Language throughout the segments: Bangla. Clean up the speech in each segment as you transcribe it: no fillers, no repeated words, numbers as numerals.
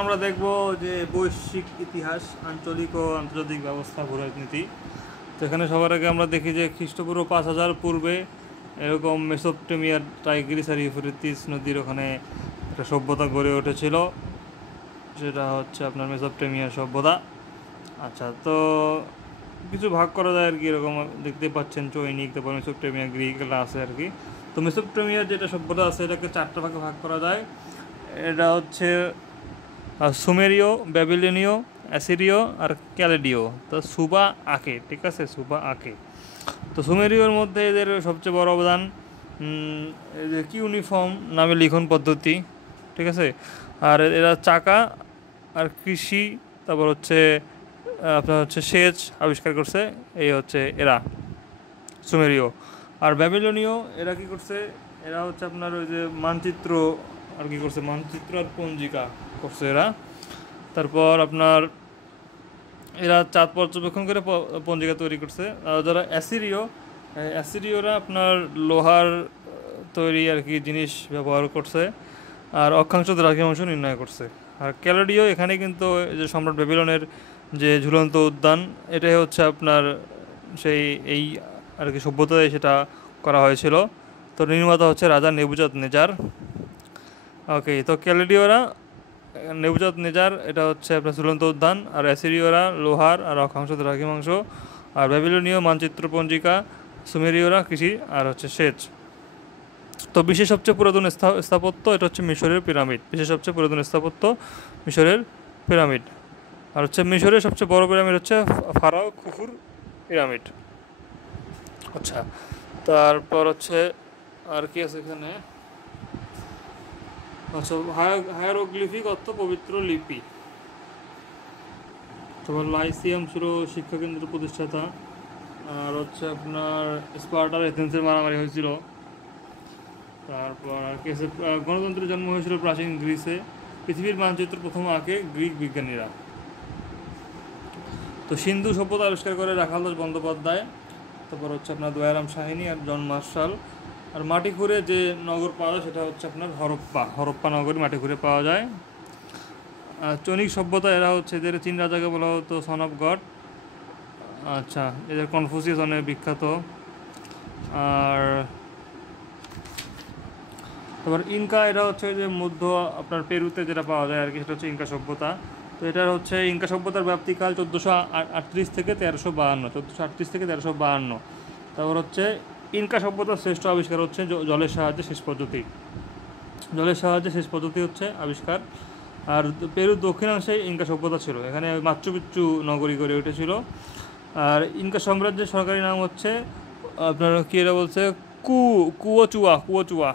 আমরা দেখব যে বৈশ্বিক ইতিহাস, আঞ্চলিক ও আন্তর্জাতিক ব্যবস্থা, ভূরাজনীতি। তো এখানে সবার আগে আমরা দেখি যে খ্রিস্টপূর্ব 5000 পূর্বে এরকম মেসোপটেমিয়ার টাইগ্রিস আর ইউফ্রেটিস নদীর ওখানে একটা সভ্যতা গড়ে উঠেছিল, সেটা হচ্ছে আপনার মেসোপটেমিয়ার সভ্যতা। আচ্ছা, তো কিছু ভাগ করা যায় আর কি, এরকম দেখতে পাচ্ছেন চৈনিক, তারপর মেসোপটেমিয়া, গ্রিক, এগুলো আছে আর কি। তো মেসোপটেমিয়ার যেটা সভ্যতা আছে এটাকে 4টা ভাগে ভাগ করা যায়। এটা হচ্ছে সুমেরীয়, ব্যাবিলনীয়, অ্যাসিরীয় আর ক্যালেডীয়। তো সুবা আকে, ঠিক আছে, সুবা আকে। তো সুমেরীয়র মধ্যে এদের সবচেয়ে বড় অবদান কিউনিফর্ম নামে লিখন পদ্ধতি, ঠিক আছে। আর এরা চাকা আর কৃষি, তারপর হচ্ছে আপনার হচ্ছে সেচ আবিষ্কার করছে, এই হচ্ছে এরা সুমেরীয়। আর ব্যাবিলনীয় এরা কি করছে, এরা হচ্ছে আপনার ওই যে মানচিত্র আর কি করছে, মানচিত্র আর পঞ্জিকা করছে এরা। তারপর আপনার এরা চাঁদ পর্যবেক্ষণ করে পঞ্জিকা তৈরি করছে। আর যারা অ্যাসিরীয়রা আপনার লোহার তৈরি আর কি জিনিস ব্যবহার করছে, আর অক্ষাংশ দ্রাঘিমাংশ নির্ণয় করছে। আর ক্যালেডীয়, এখানে কিন্তু যে সম্রাট ব্যাবিলনের যে ঝুলন্ত উদ্যান, এটাই হচ্ছে আপনার সেই এই আর কি সভ্যতায় সেটা করা হয়েছিল। তো নির্মাতা হচ্ছে রাজা নেবুজাদনেজার। ওকে, তো ক্যালেডীয়রা, নেবুজাদনেজার এটা হচ্ছে আপনার ঝুলন্ত উদ্যান, আর অ্যাসিরীয়রা লোহার আর অক্ষাংশ দ্রাঘিমাংশ, আর ব্যাবিলনীয় মানচিত্র পঞ্জিকা, সুমেরীয়রা কৃষি আর হচ্ছে সেচ। তো বিশ্বের সবচেয়ে পুরাতন স্থাপত্য এটা হচ্ছে মিশরের পিরামিড। বিশ্বের সবচেয়ে পুরাতন স্থাপত্য মিশরের পিরামিড। আর হচ্ছে মিশরের সবচেয়ে বড় পিরামিড হচ্ছে ফারাও খুফুর পিরামিড। আচ্ছা, তারপর হচ্ছে আর কি আছে এখানে, আচ্ছা হায়ারোগ্লিফিক অর্থ পবিত্র লিপি। তারপর লাইসিয়াম ছিল শিক্ষাকেন্দ্রের প্রতিষ্ঠাতা। আর হচ্ছে আপনার স্পার্টার এথেন্সের মারামারি হয়েছিল। তারপর আর কি, গণতন্ত্রের জন্ম হয়েছিল প্রাচীন গ্রিসে। পৃথিবীর মানচিত্র প্রথম আঁকে গ্রিক বিজ্ঞানীরা। তো সিন্ধু সভ্যতা আবিষ্কার করে রাখাল দাস বন্দ্যোপাধ্যায়। তারপর হচ্ছে আপনার দয়ারাম সাহিনী আর জন মার্শাল। আর মাটি খুঁড়ে যে নগর পাওয়া যায় সেটা হচ্ছে আপনার হরপ্পা নগরী মাটি খুঁড়ে পাওয়া যায়। আর চৈনিক সভ্যতা, এরা হচ্ছে এদের চীন রাজাকে বলা হতো সন অফ গড। আচ্ছা, এদের কনফুসিয়াস অনেক বিখ্যাত। আর তারপর ইনকা, এটা হচ্ছে যে মধ্য আপনার পেরুতে যেটা পাওয়া যায় আর কি, সেটা হচ্ছে ইনকা সভ্যতা। তো এটার হচ্ছে ইনকা সভ্যতার ব্যাপ্তিকাল 1438 থেকে 1352, 1438 থেকে 1352। তারপর হচ্ছে ইনকা সভ্যতার শ্রেষ্ঠ আবিষ্কার হচ্ছে জলের সাহায্যে সেচ পদ্ধতি। জলের সাহায্যে সেচ পদ্ধতি হচ্ছে আবিষ্কার। আর পেরুর দক্ষিণাংশে ইনকা সভ্যতা ছিল, এখানে মাচু পিচ্চু নগরী গড়ে উঠেছিল। আর ইনকা সাম্রাজ্যের সরকারি নাম হচ্ছে আপনার কি এটা বলছে, কুয়োচুয়া।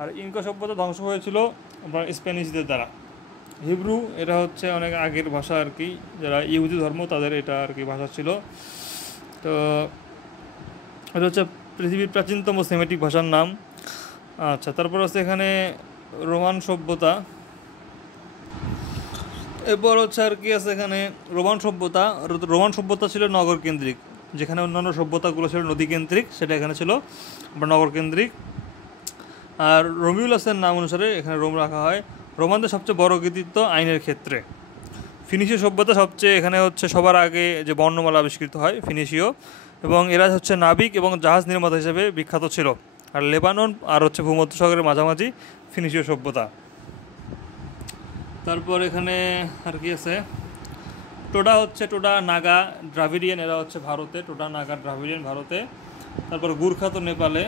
আর ইনকা সভ্যতা ধ্বংস হয়েছিল আপনার স্প্যানিশদের দ্বারা। হিব্রু, এটা হচ্ছে অনেক আগের ভাষা আর কি, যারা ইহুদি ধর্ম তাদের এটা আর কি ভাষা ছিল। তো এটা হচ্ছে পৃথিবীর প্রাচীনতম সেমেটিক ভাষার নাম। আচ্ছা, তারপর হচ্ছে এখানে রোমান সভ্যতা। এরপর হচ্ছে আর কি আছে এখানে রোমান সভ্যতা ছিল নগর কেন্দ্রিক, যেখানে অন্যান্য সভ্যতাগুলো ছিল নদী কেন্দ্রিক, সেটা এখানে ছিল নগর কেন্দ্রিক। আর রোমিউলাসের নাম অনুসারে এখানে রোম রাখা হয়। রোমানদের সবচেয়ে বড় কৃতিত্ব আইনের ক্ষেত্রে। ফিনিশীয় সভ্যতা সবচেয়ে, এখানে হচ্ছে সবার আগে যে বর্ণমালা আবিষ্কৃত হয় ফিনিশীয়, এবং এরা হচ্ছে নাবিক এবং জাহাজ নির্মাতা হিসেবে বিখ্যাত ছিল। আর লেবানন আর হচ্ছে ভূমধ্যসাগরের মাঝামাঝি ফিনিশীয় সভ্যতা। তারপর এখানে আর কি আছে, টোডা নাগা দ্রাভিডিয়ান, এরা হচ্ছে ভারতে, টোডা নাগা দ্রাভিডিয়ান ভারতে। তারপর গুর্খা তো নেপালে।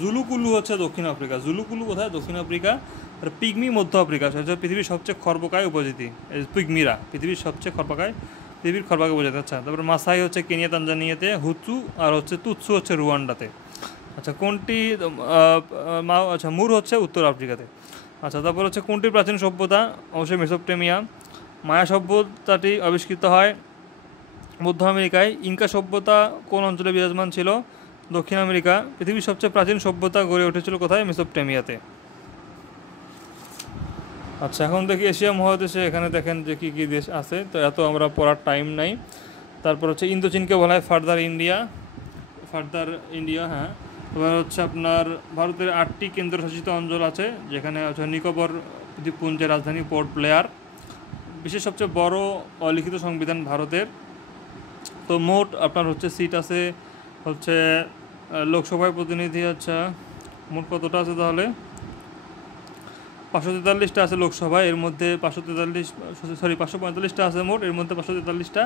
জুলুকুলু হচ্ছে দক্ষিণ আফ্রিকা। জুলুকুলু কোথায়? দক্ষিণ আফ্রিকা। আর পিগমি মধ্য আফ্রিকা, সেটা পৃথিবীর সবচেয়ে খর্বকায় উপজাতি। পিগমিরা পৃথিবীর সবচেয়ে পৃথিবীর খর্বকায় উপজাতি। আচ্ছা, তারপর মাসাই হচ্ছে কেনিয়া তানজানিয়াতে, হুচু আর হচ্ছে তুৎসু হচ্ছে রুয়ান্ডাতে। আচ্ছা, কোনটি আচ্ছা মুর হচ্ছে উত্তর আফ্রিকাতে। আচ্ছা, তারপর হচ্ছে কোনটি প্রাচীন সভ্যতা? অবশ্যই মেসোপটেমিয়া। মায়া সভ্যতাটি আবিষ্কৃত হয় মধ্য আমেরিকায়। ইনকা সভ্যতা কোন অঞ্চলে বিরাজমান ছিল? দক্ষিণ আমেরিকা। পৃথিবীর সবচেয়ে প্রাচীন সভ্যতা গড়ে উঠেছিল কোথায়? মেসোপটেমিয়াতে। আচ্ছা, এখন দেখি এশিয়া মহাদেশে, এখানে দেখেন যে কী কী দেশ আছে, তো এত আমরা পড়ার টাইম নাই। তারপর হচ্ছে ইন্দোচীনকে বলা হয় ফার্দার ইন্ডিয়া, হ্যাঁ। এবার হচ্ছে আপনার ভারতের 8টি কেন্দ্রশাসিত অঞ্চল আছে, যেখানে হচ্ছে নিকোবর দ্বীপপুঞ্জের রাজধানী পোর্ট ব্লেয়ার। বিশ্বের সবচেয়ে বড় অলিখিত সংবিধান ভারতের। তো মোট আপনার হচ্ছে সিট আছে হচ্ছে লোকসভায় প্রতিনিধি, আচ্ছা মোট কতটা আছে তাহলে, 543টা আছে লোকসভায়, এর মধ্যে 545টা আছে মোট, এর মধ্যে 543টা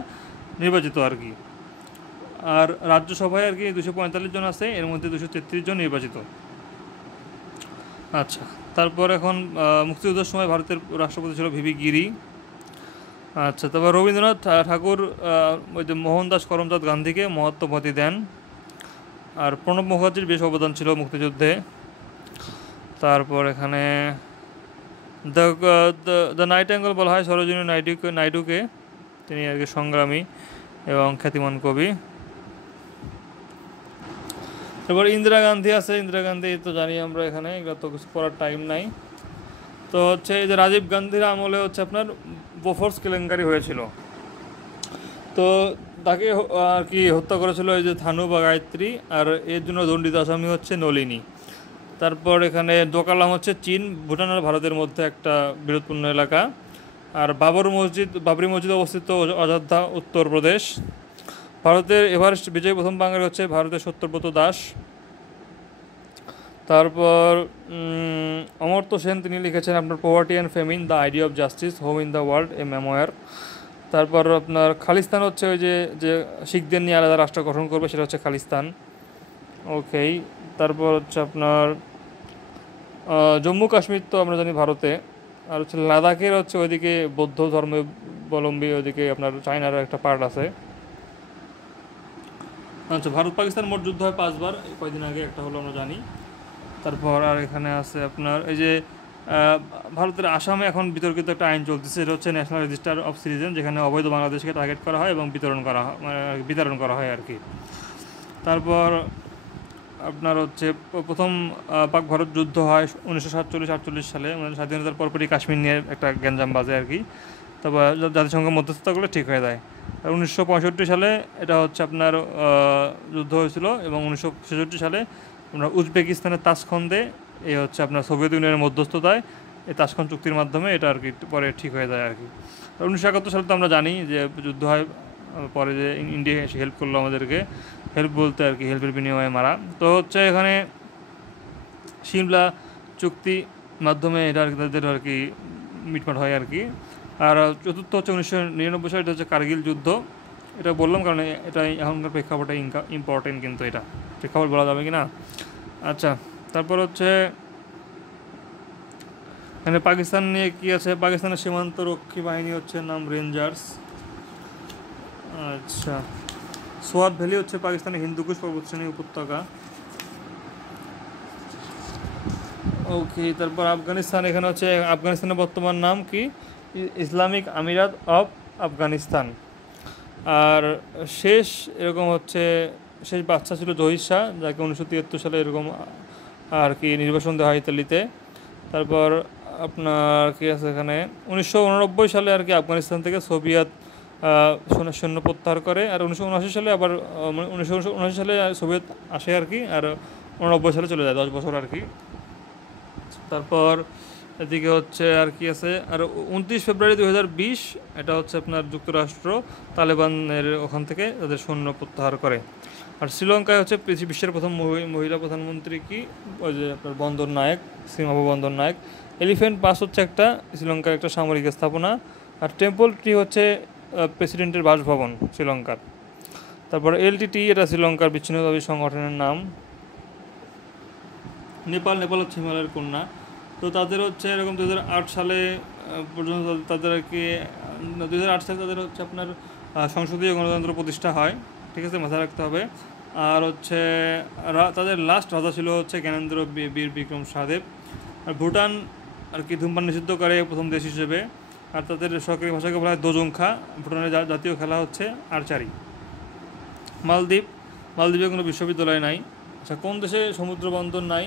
নির্বাচিত আর কি। আর রাজ্যসভায় আর কি 245 জন আছে, এর মধ্যে 233 জন নির্বাচিত। আচ্ছা, তারপর এখন মুক্তিযুদ্ধের সময় ভারতের রাষ্ট্রপতি ছিল ভিভি গিরি। আচ্ছা, তারপর রবীন্দ্রনাথ ঠাকুর ওই যে মোহনদাস করমচাঁদ গান্ধীকে মহাত্মা দেন। আর প্রণব মুখার্জির বেশ অবদান ছিল মুক্তিযুদ্ধে। তারপর এখানে দ্য নাইটিঙ্গেল বলা হয় সরোজিনী নাইডুকে, তিনি আর কি সংগ্রামী এবং খ্যাতিমান কবি। তারপর ইন্দিরা গান্ধী আছে, ইন্দিরা গান্ধী তো জানি আমরা, এখানে এগুলো তো কিছু করার টাইম নাই। তো হচ্ছে এই যে রাজীব গান্ধীর আমলে হচ্ছে আপনার বোফোর্স কেলেঙ্কারি হয়েছিল, তো তাকে আর কি হত্যা করেছিল এই যে থানু বা গায়ত্রী, আর এর জন্য দণ্ডিত আসামি হচ্ছে নলিনী। তারপর এখানে দোকালাম হচ্ছে চীন, ভুটান আর ভারতের মধ্যে একটা বিরোধপূর্ণ এলাকা। আর বাবরি মসজিদ অবস্থিত অযোধ্যা, উত্তরপ্রদেশ। ভারতের এভারেস্ট বিজয়ী প্রথম বাঙালি হচ্ছে ভারতের সত্যব্রত দাস। তারপর অমর্ত্য সেন, তিনি লিখেছেন আপনার poverty and famine, the idea of justice, home in the world, এ মেমোয়ার। তারপর আপনার খালিস্তান হচ্ছে ওই যে শিখদের নিয়ে আলাদা রাষ্ট্র গঠন করবে, সেটা হচ্ছে খালিস্তান। ওকেই, তারপর হচ্ছে আপনার জম্মু কাশ্মীর তো আমরা জানি ভারতে, আর হচ্ছে লাদাখের হচ্ছে ওইদিকে বৌদ্ধ ধর্মাবলম্বী, ওইদিকে আপনার চায়নার একটা পার্ট আছে। আচ্ছা, ভারত পাকিস্তান মোট যুদ্ধ হয় 5 বার, কয়েকদিন আগে একটা হলো আমরা জানি। তারপর আর এখানে আছে আপনার এই যে ভারতের আসামে এখন বিতর্কিত একটা আইন চলতেছে, এটা হচ্ছে ন্যাশনাল রেজিস্টার অফ সিটিজেন, যেখানে অবৈধ বাংলাদেশকে টার্গেট করা হয় এবং বিতরণ করা হয় আর কি। তারপর আপনার হচ্ছে প্রথম পাক ভারত যুদ্ধ হয় 1947-48 সালে, মানে স্বাধীনতার পরপরই কাশ্মীর নিয়ে একটা গ্যাঞ্জাম বাজে আর কি। তারপর জাতিসংঘ মধ্যস্থতা করলে ঠিক হয়ে যায়। আর 1965 সালে এটা হচ্ছে আপনার যুদ্ধ হয়েছিল, এবং 1966 সালে আপনার উজবেকিস্তানের তাসখন্দে এই হচ্ছে আপনার সোভিয়েত ইউনিয়নের মধ্যস্থতায় এই তাসখন্দ চুক্তির মাধ্যমে এটা আর কি পরে ঠিক হয়ে যায় আর কি। 1971 সালে তো আমরা জানি যে যুদ্ধ হয়, পরে যে ইন্ডিয়া এসে হেল্প করলো আমাদেরকে, হেল্প বলতে আর কি হেল্পের বিনিময়ে মারা। তো হচ্ছে এখানে সিমলা চুক্তি মাধ্যমে এটা আর কি তাদের আর কি মিটমাট হয় আর কি। আর চতুর্থ হচ্ছে 1999 সালে, এটা হচ্ছে কার্গিল যুদ্ধ। এটা বললাম কারণ এটা এখনকার প্রেক্ষাপটে ইম্পর্টেন্ট, কিন্তু এটা প্রেক্ষাপট বলা যাবে কি না। আচ্ছা, তারপর হচ্ছে এখানে পাকিস্তান নিয়ে কি আছে, পাকিস্তানের সীমান্ত রক্ষী বাহিনী হচ্ছে নাম রেঞ্জার্স। আচ্ছা, সোয়াত ভ্যালি হচ্ছে পাকিস্তানের হিন্দুকুশ পর্বতশ্রেণী উপত্যকা। ওকে, তারপর আফগানিস্তান, এখানে হচ্ছে আফগানিস্তানের বর্তমান নাম কি, ইসলামিক আমিরাত অফ আফগানিস্তান। আর শেষ এরকম হচ্ছে শেষ বাচ্চা ছিল জহির শাহ, যাকে 1973 সালে এরকম আর কি নির্বাসন দেওয়া হয় ইতালিতে। তারপর আপনার কি আছে এখানে 1989 সালে আর কি আফগানিস্তান থেকে সোভিয়েত সৈন্য প্রত্যাহার করে। আর 1979 সালে আবার 1979 সালে সোভিয়েত আসে আর কি, আর 89 সালে চলে যায়, 10 বছর আর কি। তারপর এদিকে হচ্ছে আর কি আছে, আর 29 ফেব্রুয়ারি 2020 এটা হচ্ছে আপনার যুক্তরাষ্ট্র তালেবানের ওখান থেকে তাদের সৈন্য প্রত্যাহার করে। আর শ্রীলঙ্কায় হচ্ছে বিশ্বের প্রথম মহিলা প্রধানমন্ত্রী কি, ওই যে আপনার বন্দর নায়ক, শ্রীমাভো বন্দর নায়ক। এলিফ্যান্ট পাস হচ্ছে একটা শ্রীলঙ্কার একটা সামরিক স্থাপনা। আর টেম্পল ট্রি হচ্ছে প্রেসিডেন্টের বাসভবন শ্রীলঙ্কার। তারপর এলটিটি, এটা শ্রীলঙ্কার বিচ্ছিন্নতাবাদী সংগঠনের নাম। নেপাল হচ্ছে হিমালয়ের কন্যা। তো তাদের হচ্ছে এরকম 2008 সালে পর্যন্ত তাদের আর কি 2008 সালে তাদের হচ্ছে আপনার সংসদীয় গণতন্ত্র প্রতিষ্ঠা হয়, ঠিক আছে, মাথায় রাখতে হবে। আর হচ্ছে তাদের লাস্ট রাজা ছিল হচ্ছে জ্ঞানেন্দ্র বীর বিক্রম সাহাদেব। আর ভুটান আর কি ধূমপান নিষিদ্ধ করে প্রথম দেশ হিসেবে। আর তাদের সরকারি ভাষাকে বলা হয় দোজংখা। ভুটানের জাতীয় খেলা হচ্ছে আর্চারি। মালদ্বীপে কোনো বিশ্ববিদ্যালয় নাই। আচ্ছা, কোন দেশে সমুদ্র বন্দর নাই,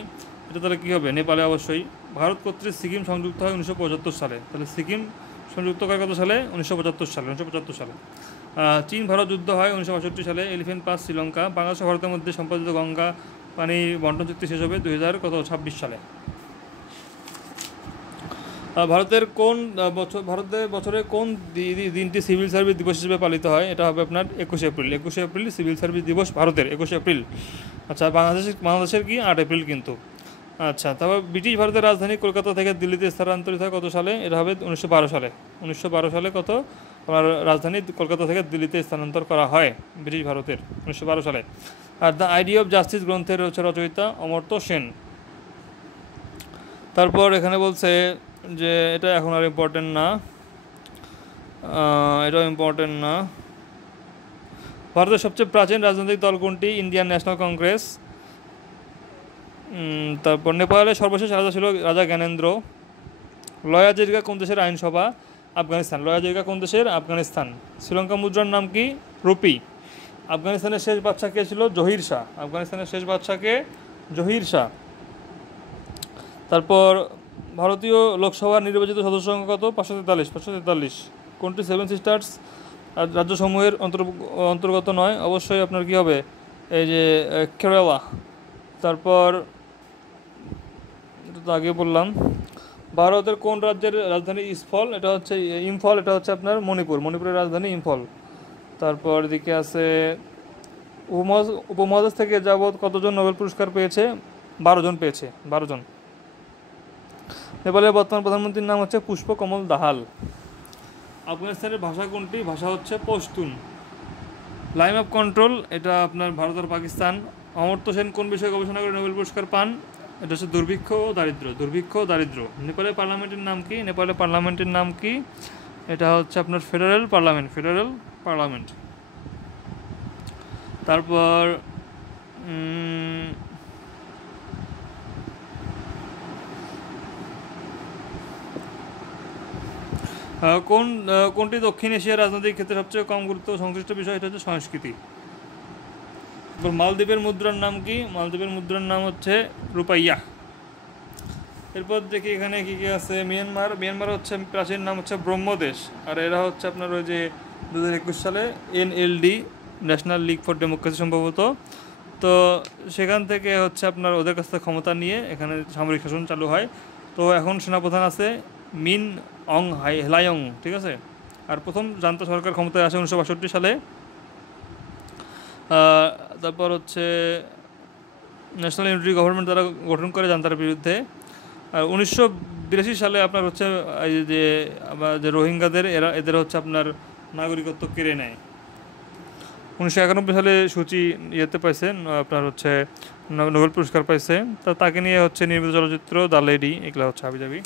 এটা তাহলে কী হবে, নেপালে অবশ্যই। ভারত কর্তৃক সিকিম সংযুক্ত হয় 1975 সালে, তাহলে সিকিম সংযুক্ত হয় কত সালে, 1975 সালে। চীন ভারত যুদ্ধ হয় 1965 সালে। Elephant pass Sri Lanka. বাংলাদেশ ও ভারতের মধ্যে সম্পাদিত গঙ্গা পানি বন্টন চুক্তি শেষ হবে 2026 সালে। ভারতের কোন বছর ভারতের বছরে কোন দিনটি সিভিল সার্ভিস দিবস হিসেবে পালিত হয়? এটা হবে আপনার 21শে এপ্রিল। 21শে এপ্রিল সিভিল সার্ভিস দিবস ভারতের, 21শে এপ্রিল। আচ্ছা, বাংলাদেশের কি 8 এপ্রিল কিন্তু। আচ্ছা, তারপর ব্রিটিশ ভারতের রাজধানী কলকাতা থেকে দিল্লিতে স্থানান্তরিত হয় কত সালে? এটা হবে 1912 সালে। 1912 সালে কত আমার রাজধানী কলকাতা থেকে দিল্লিতে স্থানান্তর করা হয় ব্রিটিশ ভারতের, 1912 সালে। Are the idea of justice গ্রন্থের হচ্ছে রচয়িতা অমর্ত্য সেন। তারপর এখানে বলছে যে এটা এখন আর ইম্পর্টেন্ট না, এটাও ইম্পর্টেন্ট না। ভারতের সবচেয়ে প্রাচীন রাজনৈতিক দল কোনটি? Indian national Congress. তারপর নেপালের সর্বশেষ রাজা ছিল রাজা জ্ঞানেন্দ্র। লয়া জিরগা কোন দেশের আইনসভা? আফগানিস্তান। লয়া জিরগা কোন দেশের? আফগানিস্তান। শ্রীলঙ্কা মুদ্রার নাম কি? রুপি। আফগানিস্তানের শেষ বাদশা কে ছিল? জহির শাহ। আফগানিস্তানের শেষ বাদশাকে জহির শাহ। তারপর ভারতীয় লোকসভার নির্বাচিত সদস্য সংখ্যা কত? 543। কোনটি সেভেন সিস্টার্স রাজ্যসমূহের অন্তর্গত নয়? অবশ্যই আপনার কি হবে? এই যে কেরালা। তারপর এটা তো আগে বললাম। ভারতের কোন রাজ্যের রাজধানী ইম্ফল? এটা হচ্ছে আপনার মণিপুরের রাজধানী ইম্ফল। তারপর এদিকে আছে উপমহাদেশ থেকে যাবৎ কতজন নোবেল পুরস্কার পেয়েছে? 12 জন পেয়েছে, 12 জন। নেপালের বর্তমান প্রধানমন্ত্রীর নাম হচ্ছে পুষ্পকমল দাহাল। আফগানিস্তানের ভাষা কোনটি? ভাষা হচ্ছে পশতুন। লাইন অফ কন্ট্রোল এটা আপনার ভারত আর পাকিস্তান। অমর্ত্য সেন কোন বিষয়ে গবেষণা করে নোবেল পুরস্কার পান? এটা হচ্ছে দুর্ভিক্ষ ও দারিদ্র্য। নেপালের পার্লামেন্টের নাম কি? এটা হচ্ছে আপনার ফেডারেল পার্লামেন্ট। তারপর কোনটি দক্ষিণ এশিয়ার রাজনৈতিক ক্ষেত্রে সবচেয়ে কম গুরুত্ব সংশ্লিষ্ট বিষয়? এটা হচ্ছে সংস্কৃতি। মালদ্বীপের মুদ্রার নাম কি? মালদ্বীপের মুদ্রার নাম হচ্ছে রুপাইয়া। এরপর দেখি এখানে কি কি আছে। মিয়ানমার হচ্ছে প্রাচীন নাম হচ্ছে ব্রহ্মদেশ। আর এরা হচ্ছে আপনার ওই যে 2021 সালে NLD national league for democracy সম্ভবত, তো সেখান থেকে হচ্ছে আপনার ওদের কাছ থেকে ক্ষমতা নিয়ে এখানে সামরিক শাসন চালু হয়। তো এখন সেনাপ্রধান আছে মিন অং হেলায়ং, ঠিক আছে। আর প্রথম জান্তা সরকার ক্ষমতায় আসে 1962 সালে। তারপর হচ্ছে ন্যাশনাল ইউনিটি গভর্নমেন্ট তারা গঠন করে জান্তার বিরুদ্ধে। আর 1982 সালে আপনার হচ্ছে এই যে রোহিঙ্গাদের এদের হচ্ছে আপনার নাগরিকত্ব কেড়ে নেয়। 1991 সালে সূচি ইয়েতে পাইছে আপনার হচ্ছে নোবেল পুরস্কার পাইছে। তো তাকে নিয়ে হচ্ছে নির্মিত চলচ্চিত্র দ্য লেডি, এগুলো হচ্ছে হাবিজাবি।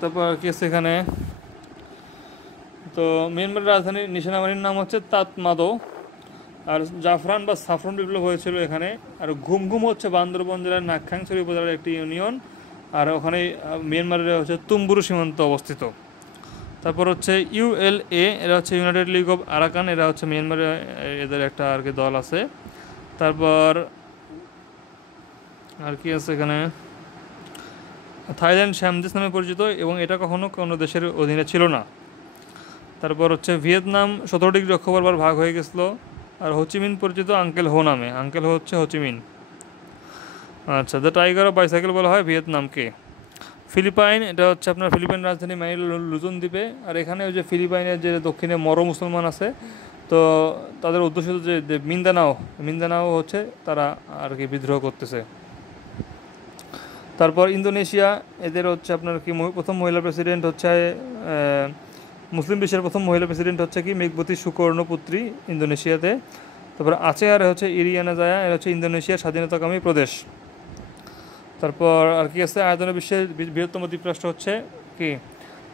তারপর কি আছে এখানে? তো মিয়ানমারের রাজধানী সেনাবাহিনীর নাম হচ্ছে তাতমাদো। আর জাফরান বা সাফরন বিপ্লব হয়েছিল এখানে। আর ঘুমঘুম হচ্ছে বান্দরবন জেলার নাকখাংছড়ি উপজেলার একটি ইউনিয়ন। আর ওখানে মিয়ানমারের হচ্ছে তুম্বুরু সীমান্ত অবস্থিত। তারপর হচ্ছে ULA, এরা হচ্ছে ইউনাইটেড লিগ অফ আরাকান, এরা হচ্ছে মিয়ানমারের এদের একটা আর কি দল আছে। তারপর আর কি আছে এখানে? থাইল্যান্ড শ্যামদেশ নামে পরিচিত এবং এটা কখনো কোনো দেশের অধীনে ছিল না। তারপর হচ্ছে ভিয়েতনাম 17 ডিগ্রি অক্ষবার ভাগ হয়ে গেছিলো। আর হোচিমিন পরিচিত আঙ্কেল হো নামে, আঙ্কেল হো হচ্ছে হোচিমিন। আচ্ছা, দ্য টাইগার অফ বাইসাইকেল বলা হয় ভিয়েতনামকে। ফিলিপাইন, এটা হচ্ছে আপনার ফিলিপাইন রাজধানী ম্যানিলা লুজন দ্বীপে। আর এখানে ওই যে ফিলিপাইনের যে দক্ষিণে মরো মুসলমান আছে, তো তাদের উদ্দেশ্য যে মিন্দানাও হচ্ছে তারা আর কি বিদ্রোহ করতেছে। তারপর ইন্দোনেশিয়া, এদের হচ্ছে আপনার কি প্রথম মহিলা প্রেসিডেন্ট হচ্ছে মুসলিম বিশ্বের প্রথম মহিলা প্রেসিডেন্ট হচ্ছে কি মেঘবতী সুকর্ণপুত্রী ইন্দোনেশিয়াতে। তারপর আর হচ্ছে ইরিয়ানা জায়া, এরা হচ্ছে ইন্দোনেশিয়ার স্বাধীনতাকামী প্রদেশ। তারপর আর কি আছে? আয়তনে বিশ্বের বৃহত্তম দ্বীপরাষ্ট্র হচ্ছে কি?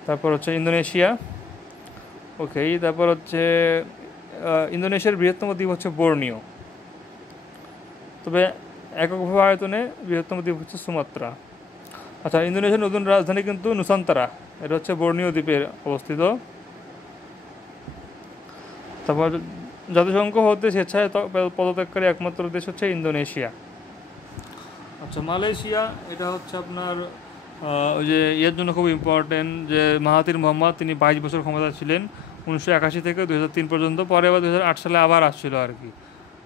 তারপর হচ্ছে ইন্দোনেশিয়া। ওকে, তারপর হচ্ছে ইন্দোনেশিয়ার বৃহত্তম দ্বীপ হচ্ছে বোর্নিও। তবে এককভাবে আয়তনে বৃহত্তম দ্বীপ হচ্ছে সুমাত্রা। আচ্ছা, ইন্দোনেশিয়ার নতুন রাজধানী কিন্তু নুসান্তারা, এটা হচ্ছে বোর্নিও দ্বীপের অবস্থিত। তারপর জাতিসংঘ হতে স্বেচ্ছায় পদত্যাগকারী একমাত্র দেশ হচ্ছে ইন্দোনেশিয়া। আচ্ছা, মালয়েশিয়া, এটা হচ্ছে আপনার ওই যে এর জন্য খুব ইম্পর্টেন্ট যে মাহাথির মোহাম্মদ, তিনি 22 বছর ক্ষমতা ছিলেন 1981 থেকে 2003 পর্যন্ত। পরে আবার 2008 সালে আবার আসছিল আর কি।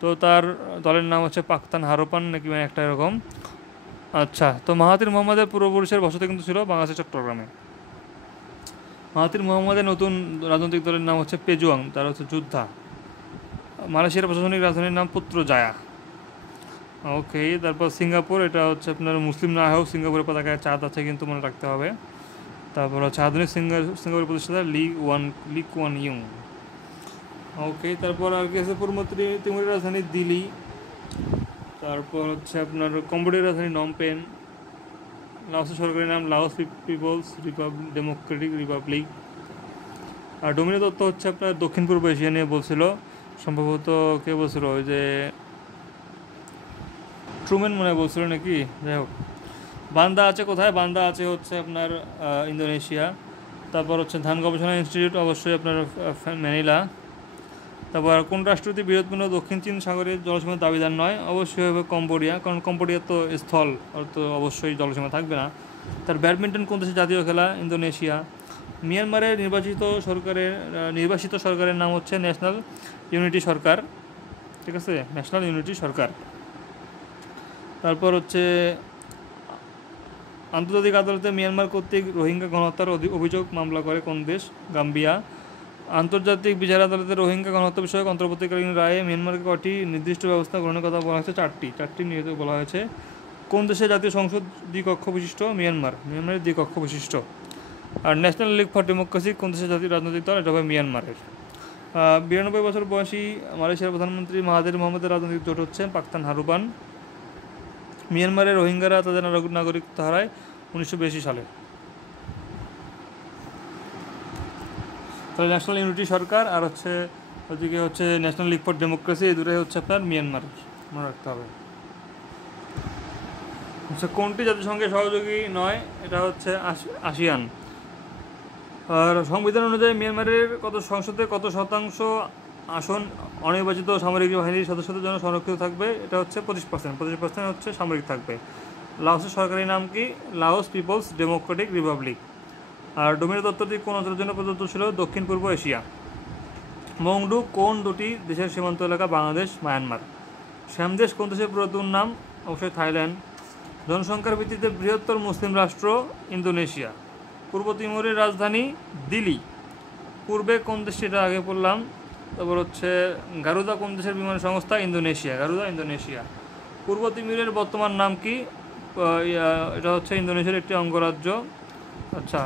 তো তার দলের নাম হচ্ছে পাক্তান হারোপান নাকি একটা এরকম। আচ্ছা, তো মাহাথির মোহাম্মদের পূর্বপুরুষের বসতি কিন্তু ছিল বাংলাদেশের চট্টগ্রামে। মাহাথির মোহাম্মদের নতুন রাজনৈতিক দলের নাম হচ্ছে পেজুয়াং, তার হচ্ছে যোদ্ধা। মালয়েশিয়ার প্রশাসনিক রাজধানীর নাম পুত্রজায়া। ওকে, তারপর সিঙ্গাপুর, এটা হচ্ছে আপনার মুসলিম না হোক সিঙ্গাপুরের পতাকায় চাঁদ আছে কিন্তু মনে রাখতে হবে। তারপর হচ্ছে আধুনিক সিঙ্গাপুরের প্রতিষ্ঠাতা লি কুয়ান ইউং। ওকে, তারপর আর কি আছে, পূর্ব তিমুরের রাজধানী দিল্লি। তারপর হচ্ছে আপনার কম্বোডিয়ার রাজধানী নমপেন। লাওসের সরকারি নাম লাওস পিপলস ডেমোক্রেটিক রিপাবলিক। আর ডোমিনো তত্ত্ব হচ্ছে আপনার দক্ষিণ পূর্ব এশিয়া নিয়ে বলছিল, সম্ভবত কে বলছিল, ওই যে ট্রুম্যান মনে হয় বলছিল নাকি, যাই হোক। বান্দা আছে কোথায়? বান্দা আছে হচ্ছে আপনার ইন্দোনেশিয়া। তারপর হচ্ছে ধান গবেষণা ইনস্টিটিউট অবশ্যই আপনার ম্যানিলা। তারপর কোন রাষ্ট্রটি বৃহত্তম দক্ষিণ চীন সাগরের জলসীমার দাবিদার নয়? অবশ্যই হবে কম্বোডিয়া, কারণ কম্বোডিয়া তো স্থল, তো অবশ্যই জলসীমা থাকবে না। তার ব্যাডমিন্টন কোন দেশের জাতীয় খেলা? ইন্দোনেশিয়া। মিয়ানমারের নির্বাসিত সরকারের নাম হচ্ছে ন্যাশনাল ইউনিটি সরকার, ঠিক আছে, ন্যাশনাল ইউনিটি সরকার। তারপর হচ্ছে আন্তর্জাতিক আদালতে মিয়ানমার কর্তৃক রোহিঙ্গা গণহত্যার অভিযোগ মামলা করে কোন দেশ? গাম্বিয়া। আন্তর্জাতিক বিচার আদালতে রোহিঙ্গা গণহত্যা বিষয়ক অন্তর্বর্তীকালীন রায়ে মিয়ানমারকে কটি নির্দিষ্ট ব্যবস্থা গ্রহণের কথা বলা হয়েছে? চারটি নিহত বলা হয়েছে। কোন দেশের জাতীয় সংসদ দ্বিকক্ষ বিশিষ্ট? মিয়ানমারের দ্বিকক্ষ বিশিষ্ট। আর ন্যাশনাল লিগ ফর ডেমোক্রেসি কোন দেশের জাতীয় রাজনৈতিক দল? এটা হবে মিয়ানমারের। 92 বছর বয়সী মালয়েশিয়ার প্রধানমন্ত্রী মাহাথির মোহাম্মদের রাজনৈতিক জোট হচ্ছে পাক্তান হারুবান। মিয়ানমারের রোহিঙ্গারা তাদের নাগরিকত্ব হারায় 1982 সালে। তাহলে ন্যাশনাল ইউনিটি সরকার আর হচ্ছে ওদিকে হচ্ছে ন্যাশনাল লিগ ফর ডেমোক্রেসি, এই দুটোই হচ্ছে আপনার মিয়ানমারের, মনে রাখতে হবে। আচ্ছা, কোনটি জাতিসংঘের সহযোগী নয়? এটা হচ্ছে আসিয়ান। আর সংবিধান অনুযায়ী মিয়ানমারের সংসদে কত শতাংশ আসন অনির্বাচিত সামরিক বাহিনীর সদস্যদের জন্য সংরক্ষিত থাকবে? এটা হচ্ছে 25%। 25% হচ্ছে সামরিক থাকবে। লাওসের সরকারি নাম কি? Laos People's Democratic Republic. আর ডোমিনো তত্ত্বটি কোন অঞ্চলের জন্য প্রযোজ্য ছিল? দক্ষিণ পূর্ব এশিয়া। মংডু কোন দুটি দেশের সীমান্ত এলাকা? বাংলাদেশ, মায়ানমার। শ্যামদেশ কোন দেশের পুরাতন নাম? অবশ্যই থাইল্যান্ড। জনসংখ্যার ভিত্তিতে বৃহত্তর মুসলিম রাষ্ট্র? ইন্দোনেশিয়া। পূর্ব তিমুরের রাজধানী দিল্লি। পূর্বে কোন দেশ? এটা আগে বললাম। তারপর হচ্ছে গারুদা কোন দেশের বিমান সংস্থা? ইন্দোনেশিয়া। গারুদা ইন্দোনেশিয়া। পূর্ব তিমুরের বর্তমান নাম কি? এটা হচ্ছে ইন্দোনেশিয়ার একটি অঙ্গরাজ্য। আচ্ছা,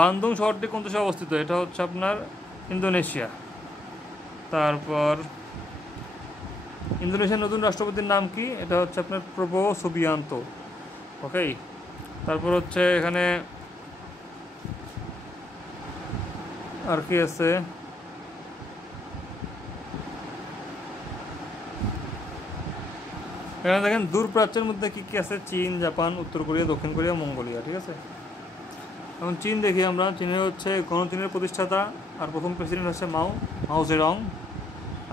বান্দুং শহরটি কোন দেশে অবস্থিত? এটা হচ্ছে আপনার ইন্দোনেশিয়া। তারপর ইন্দোনেশিয়ার নতুন রাষ্ট্রপতির নাম কি? এটা হচ্ছে আপনার প্রবোও সুবিয়ান্তো। ওকে, তারপর হচ্ছে এখানে আর কি আছে, এখানে দেখেন দূরপ্রাচ্যের মধ্যে কী কী আছে? চীন, জাপান, উত্তর কোরিয়া, দক্ষিণ কোরিয়া, মঙ্গোলিয়া, ঠিক আছে। এখন চীন দেখি আমরা। চীনের হচ্ছে গণচীনের প্রতিষ্ঠাতা আর প্রথম প্রেসিডেন্ট হচ্ছে মাও জেডং।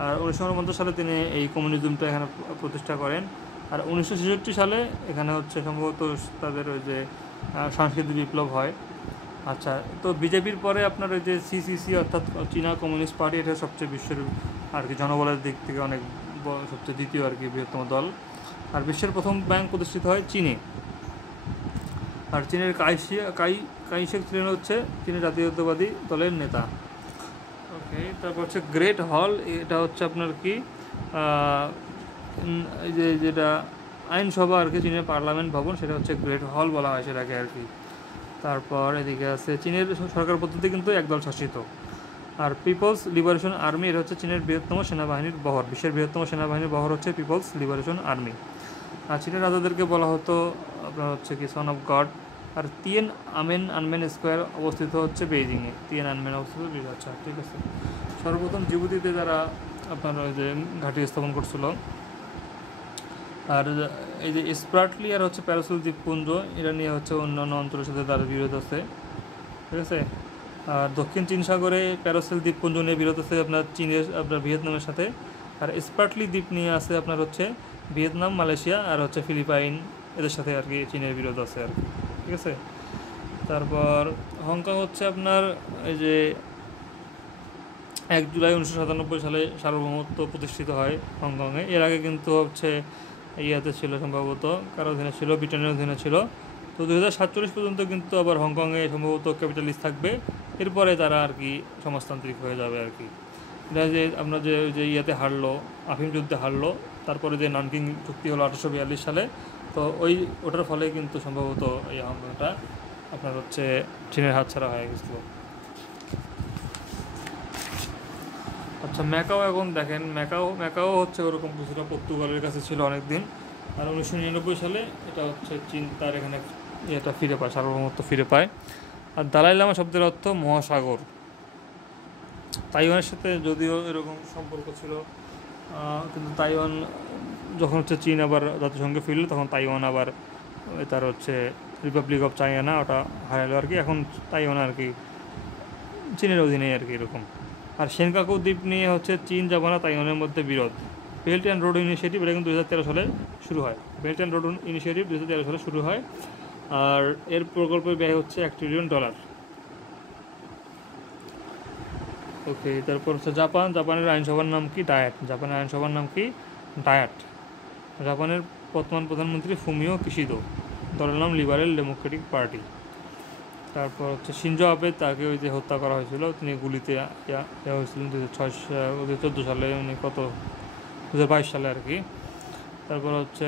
আর 1949 সালে তিনি এই কমিউনিজমটা এখানে প্রতিষ্ঠা করেন। আর 1966 সালে এখানে হচ্ছে সম্ভবত তাদের ওই যে সাংস্কৃতিক বিপ্লব হয়। আচ্ছা, তো বিজেপির পরে আপনার ওই যে সিসিসি অর্থাৎ চীনা কমিউনিস্ট পার্টি, এটা সবচেয়ে বিশ্বের আর কি জনবলের দিক থেকে অনেক সবচেয়ে দ্বিতীয় আর কি বৃহত্তম দল। আর বিশ্বের প্রথম ব্যাংক প্রতিষ্ঠিত হয় চীনে। আর চীনের কাইশেক ছিলেন হচ্ছে চীনের জাতীয়তাবাদী দলের নেতা। ওকে, তারপর হচ্ছে গ্রেট হল, এটা হচ্ছে আপনার কি এই যে যেটা আইনসভা আর কি, চীনের পার্লামেন্ট ভবন, সেটা হচ্ছে গ্রেট হল বলা হয় সেটাকে আর কি। তারপর এদিকে আছে চীনের সরকার পদ্ধতি কিন্তু একদল শাসিত। আর পিপলস লিবারেশন আর্মি, এটা হচ্ছে চীনের বৃহত্তম সেনাবাহিনীর বহর। বিশ্বের বৃহত্তম সেনাবাহিনীর বহর হচ্ছে পিপলস লিবারেশন আর্মি। আর চীনের রাজাদেরকে বলা হতো আপনার হচ্ছে কি সন অফ গড। আর তিয়েন আনমেন স্কোয়ার অবস্থিত হচ্ছে বেইজিংয়ে। তিয়েন আনমেন অবস্থিত বেইজিং। আচ্ছা, ঠিক আছে। সর্বপ্রথম জিবুতিতে যারা আপনার ওই যে ঘাঁটি স্থাপন করছিল। আর এই যে স্প্রাটলি আর হচ্ছে প্যারাসুল দ্বীপপুঞ্জ, এটা নিয়ে হচ্ছে অন্যান্য অঞ্চলের সাথে তার বিরোধ আছে, ঠিক আছে। আর দক্ষিণ চীন সাগরে প্যারাসুল দ্বীপপুঞ্জ নিয়ে বিরোধ আছে আপনার ভিয়েতনামের সাথে। আর স্প্রাটলি দ্বীপ নিয়ে আছে আপনার হচ্ছে ভিয়েতনাম, মালয়েশিয়া আর হচ্ছে ফিলিপাইন, এদের সাথে আর কি চীনের বিরোধ আছে আর কি, ঠিক আছে। তারপর হংকং হচ্ছে আপনার এই যে 1 জুলাই 1997 সালে সার্বভৌমত্ব প্রতিষ্ঠিত হয় হংকংয়ে। এর আগে কিন্তু হচ্ছে ইয়াতে ছিল সম্ভবত, কারো অধীনে ছিল, ব্রিটেনের অধীনে ছিল। তো 2047 পর্যন্ত কিন্তু আবার হংকংয়ে সম্ভবত ক্যাপিটালিস্ট থাকবে, এরপরে তারা আর কি সমাজতান্ত্রিক হয়ে যাবে আর কি। এটা যে আপনার যে ইয়াতে হারলো, আফিম যুদ্ধে হারলো, তারপরে যে নানকিং চুক্তি হলো 1842 সালে, তো ওটার ফলে কিন্তু সম্ভবত এই হংকংটা আপনার হচ্ছে চীনের হাতছাড়া হয়ে গেছিলো। আচ্ছা, ম্যাকাও এখন দেখেন, ম্যাকাও হচ্ছে ওরকম কিছুটা পর্তুগালের কাছে ছিল অনেক দিন। আর 1999 সালে এটা হচ্ছে চীন তার এখানে এটা ফিরে পায়, সার্বভৌমত্ব ফিরে পায়। আর দালাই লামা শব্দের অর্থ মহাসাগর। তাইওয়ানের সাথে যদিও এরকম সম্পর্ক ছিল, কিন্তু তাইওয়ান যখন হচ্ছে চীন আবার জাতিসংঘে ফিরল, তখন তাইওয়ান আবার তার হচ্ছে রিপাবলিক অফ চায়না ওটা হারালো আর কি। এখন তাইওয়ান আর কি চীনের অধীনেই আর কি এরকম। আর সেনকাকু দ্বীপ নিয়ে হচ্ছে চীন, জাপান আর তাইওয়ানের মধ্যে বিরোধ। বেল্ট অ্যান্ড রোড ইনিশিয়েটিভ এটা কিন্তু 2013 সালে শুরু হয়। বেল্ট অ্যান্ড রোড ইনিশিয়েটিভ 2013 সালে শুরু হয়, আর এর প্রকল্পের ব্যয় হচ্ছে $1 ট্রিলিয়ন। ওকে, তারপর হচ্ছে জাপানের আইনসভার নাম কি? ডায়াট। জাপানের আইনসভার নাম কি? ডায়াট। জাপানের বর্তমান প্রধানমন্ত্রী ফুমিও কিশিদো, দলের নাম লিবারেল ডেমোক্রেটিক পার্টি। তারপর হচ্ছে শিনজো আবে, তাকে ওই যে হত্যা করা হয়েছিল, তিনি গুলিতে দেওয়া হয়েছিলেন 2014 সালে, উনি 2022 সালে আর কি। তারপর হচ্ছে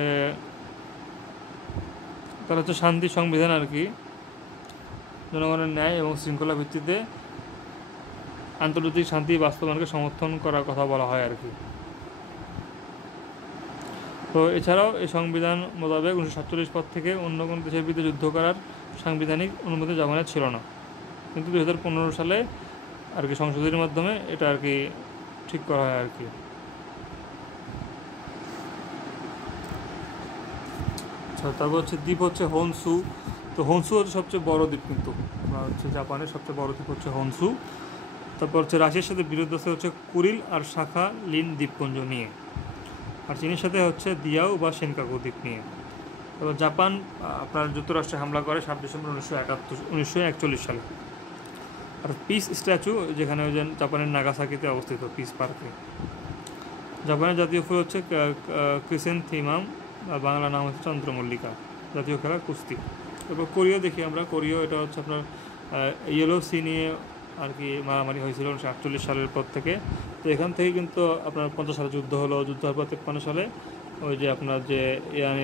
তার হচ্ছে শান্তি সংবিধান আর কি, জনগণের ন্যায় এবং শৃঙ্খলা ভিত্তিতে আন্তর্জাতিক শান্তি বাস্তবায়নকে সমর্থন করার কথা বলা হয় আর কি। তো এছাড়াও এই সংবিধান মোতাবেক 1947 পর থেকে অন্য কোনো দেশের বিরুদ্ধে যুদ্ধ করার সাংবিধানিক অনুমতি জাপানের ছিল না, কিন্তু 2015 সালে আর কি সংশোধনীর মাধ্যমে এটা আর কি ঠিক করা হয় আর কি। আচ্ছা, তারপর হচ্ছে দ্বীপ হচ্ছে হোনসু। তো হোনসু হচ্ছে সবচেয়ে বড় দ্বীপ, কিন্তু হচ্ছে জাপানের সবচেয়ে বড় দ্বীপ হচ্ছে হোনসু। তারপর হচ্ছে রাশিয়ার সাথে বিরোধ আছে হচ্ছে কুরিল আর শাখা লিন দ্বীপপুঞ্জ নিয়ে। আর চীনের সাথে হচ্ছে দিয়াও বা সেনকাকু দ্বীপ নিয়ে। তারপর জাপান আপনার যুক্তরাষ্ট্রে হামলা করে 7 ডিসেম্বর 1941 সালে। আর পিস স্ট্যাচু যেখানে ওই যে জাপানের নাগাসাকিতে অবস্থিত, পিস পার্কে। জাপানের জাতীয় ফুল হচ্ছে ক্রিসেনথিমাম, বাংলা নাম হচ্ছে চন্দ্রমল্লিকা। জাতীয় খেলা কুস্তি। তারপর কোরিয়া দেখি আমরা, কোরিয়া এটা হচ্ছে আপনার ইয়েলো সি নিয়ে আর কি মারামারি হয়েছিল 1948 সালের পর থেকে। তো এখান থেকে কিন্তু আপনার 50 সালে যুদ্ধ হলো, যুদ্ধ হওয়ার পর 53 সালে ওই যে আপনার যে